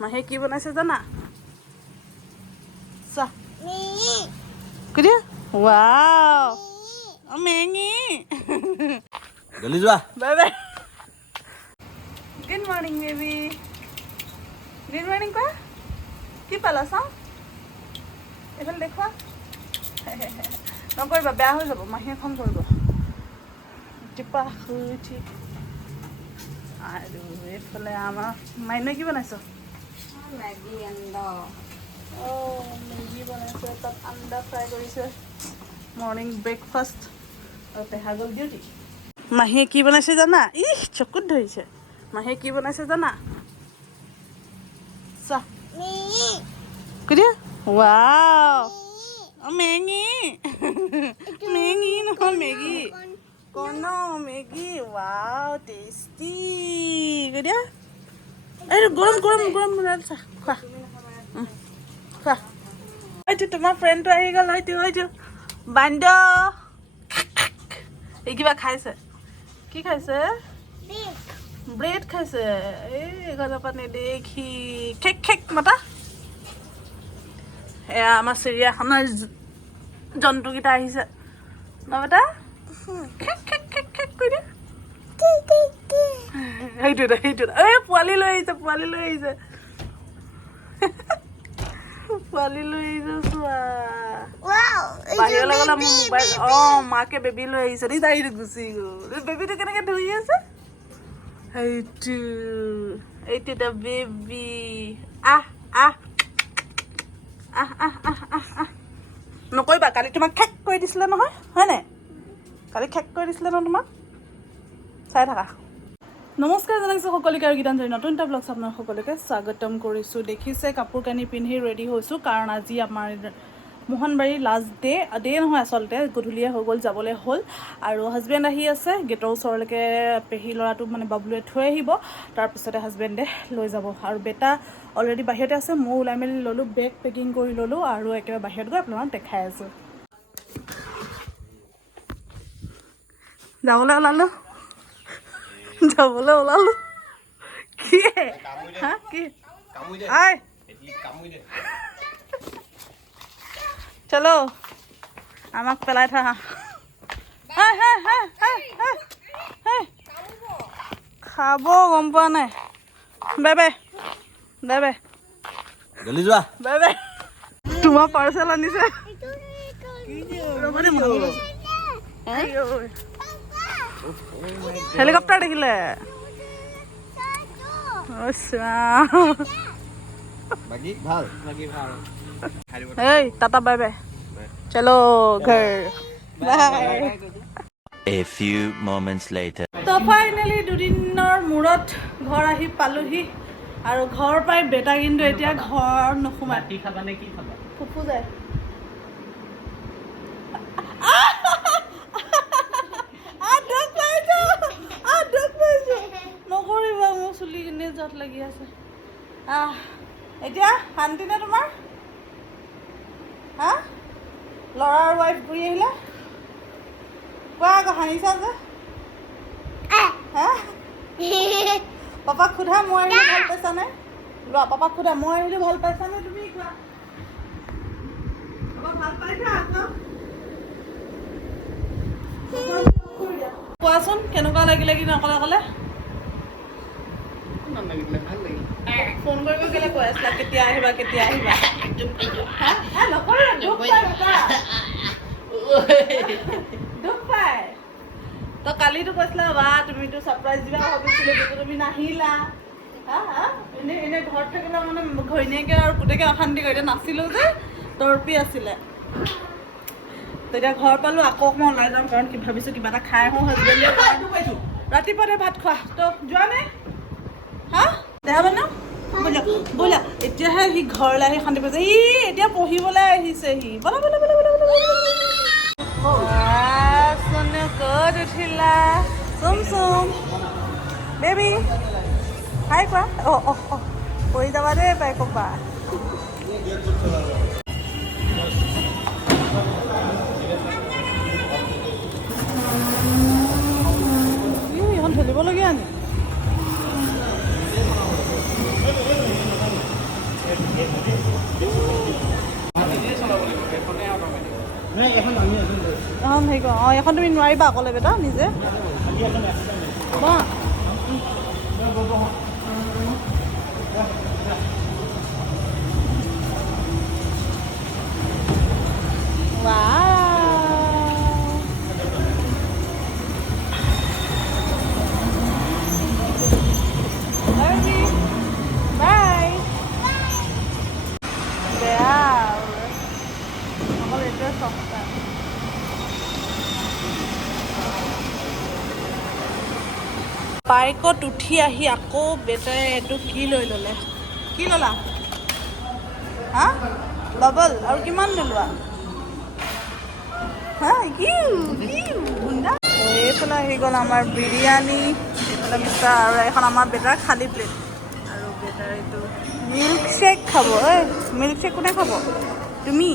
মাহীয়ে কি বনাইছে জানা? চা কি দিয়া? ৱাও মেগী জলদি যোৱা bye bye good morning baby good morning কোৱা কি পালা চাওঁ এইফালে দেখুৱা নকৰিবা বেয়া হৈ যাব মাহীয়ে খং কৰিব টিপা শুই উঠি আৰু এইফালে আমাৰ মাইনে কি বনাইছ মেগী আন্দা মেগী বনাইছে তাত আন্দা ফ্ৰাই কৰিছে মৰ্ণিং ব্ৰেকফাষ্ট আৰু পেহা গ'ল ডিউটি মাহীয়ে কি বনাইছে জানা ইহ চকুত ধৰিছে মাহীয়ে কি বনাইছে জানা চা কি দিয়া ৱাও মেগী মেগী নহয় মেগী কৰ্ণ মেগী ৱাও টেষ্টি কি দিয়া এইটো গৰম গৰম গৰম চা খোৱা খোৱা হয়তো তোমাৰ ফ্ৰেণ্ডটো আহি গ'ল হয়তো বান্ধ এই কিবা খাইছে কি খাইছে ব্ৰেড খাইছে এই ঘৰৰ পৰা নেদেখি খেক খেক মাতা এয়া আমাৰ চিৰিয়াখানাৰ জন্তুকেইটা আহিছে ন বেটা খেক খেক খেক খেক কৰি দিয়া সেইটো এই পোৱালি লৈ আহিছে পোৱালি লৈ আহিছে চোৱা বাহিৰলৈ গ'লে মোৰ মোবাইল মাকে বেবী লৈ আহিছে দেই তাইটো গুচি গ'ল বেবীটো কেনেকৈ ধৰি আছে এইটো এটা বেবী নকৰিবা কালি তোমাক খেক কৰি দিছিলে নহয় হয়নে কালি খেক কৰি দিছিলে নহয় তোমাক চাই থাকা নমস্কাৰ জনাইছোঁ সকলোকে আৰু গীতাঞ্জলি নতুন এটা ব্লগছ আপোনাৰ সকলোকে স্বাগতম কৰিছোঁ দেখিছে কাপোৰ কানি পিন্ধি ৰেডি হৈছোঁ কাৰণ আজি আমাৰ মোহনবাৰীৰ লাষ্ট ডে নহয় আচলতে গধূলিয়ে হৈ গ'ল যাবলৈ হ'ল আৰু হাজবেণ্ড আহি আছে গেটৰ ওচৰলৈকে পেহী ল'ৰাটোক মানে বাবুৱে থৈ আহিব তাৰপিছতে হাজবেণ্ডে লৈ যাব আৰু বেটা অলৰেডি বাহিৰতে আছে মই ওলাই মেলি ল'লোঁ বেগ পেকিং কৰি ল'লোঁ আৰু একেবাৰে বাহিৰত গৈ আপোনালোকক দেখাই আছোঁ যাবলৈ ওলালোঁ কি হা কি আই চলো আমাক পেলাই থা খাব গম পোৱা নাই বাই বাই বাই বাই জলদি যোৱা বাই বাই তোমাৰ পাৰ্চেল আনিছে হেলিকপ্টাৰ দেখিলে এই টাটা বাই বাই চলো ঘৰ বাই A few moments later. তো ফাইনেলি দুদিনৰ মূৰত ঘৰ আহি পালোহি আৰু ঘৰ পাই বেটা কিন্তু এতিয়া ঘৰ নোসোমাই কি খাবা নে কি খাবা ফুফু যায় নকৰিবা মোৰ চুলি কিনে জত লাগি আছে এতিয়া শান্তি নে তোমাৰ হা ল'ৰাৰ ৱাইফ ঘূৰি আহিলে কোৱা আকৌ হাঁহিছা যে হা পাপাক সোধা মই আহিলে ভাল পাইছানে লোৱা পাপাক সোধা মই আহিলে ভাল পাইছানে তুমি কোৱা পাপা ভাল পাইছা আকৌ কোৱাচোন কেনেকুৱা লাগিলে কি অকলে অকলে ফোন কৰিব গ'লে কৈ আছিলা কেতিয়া আহিবা দুখ পাই তো কালিতো কৈছিলা বা তুমিতো ছাৰপ্ৰাইজ দিবা ভাবিছিলো কিন্তু তুমি নাহিলা এনে ঘৰত থাকিলে মানে ঘৈণীয়েকে আৰু পুতেকে অশান্তি কৰি নাছিলোঁ যে তৰ্পি আছিলে তেতিয়া ঘৰ পালোঁ আকৌ মই ওলাই যাম কাৰণ কি ভাবিছোঁ কিবা এটা খাই আহোঁ হাজবেণ্ডে ৰাতিপুৱাতে ভাত খোৱা তো যোৱা নাই হা দেহা বানা ব'লা এতিয়াহে সি ঘৰলৈ আহি শান্তি পাইছে এতিয়া পঢ়িবলৈ আহিছে সি ব'লা ক'ত উঠিলা চুম বেবী হাই কোৱা পৰি যাবা দেই পাই কপা এইখন ঠেলিবলগীয়া নি এখন হেৰি কৰ অঁ এখন তুমি নোৱাৰিবা অকলে বেটা নিজে বহা। বাইকত উঠি আহি আকৌ বেটাই এইটো কি লৈ ল'লে কি ল'লা হা বাবল আৰু কিমান লোৱা হা কি গুণ্ডা এইফালে আহি গ'ল আমাৰ বিৰিয়ানী এইফালে মিষ্টাৰ আৰু এখন আমাৰ বেটাৰ খালী প্লেট আৰু বেটাৰ এইটো মিল্ক শ্বেক খাব মিল্ক শ্বেক কোনে খাব তুমি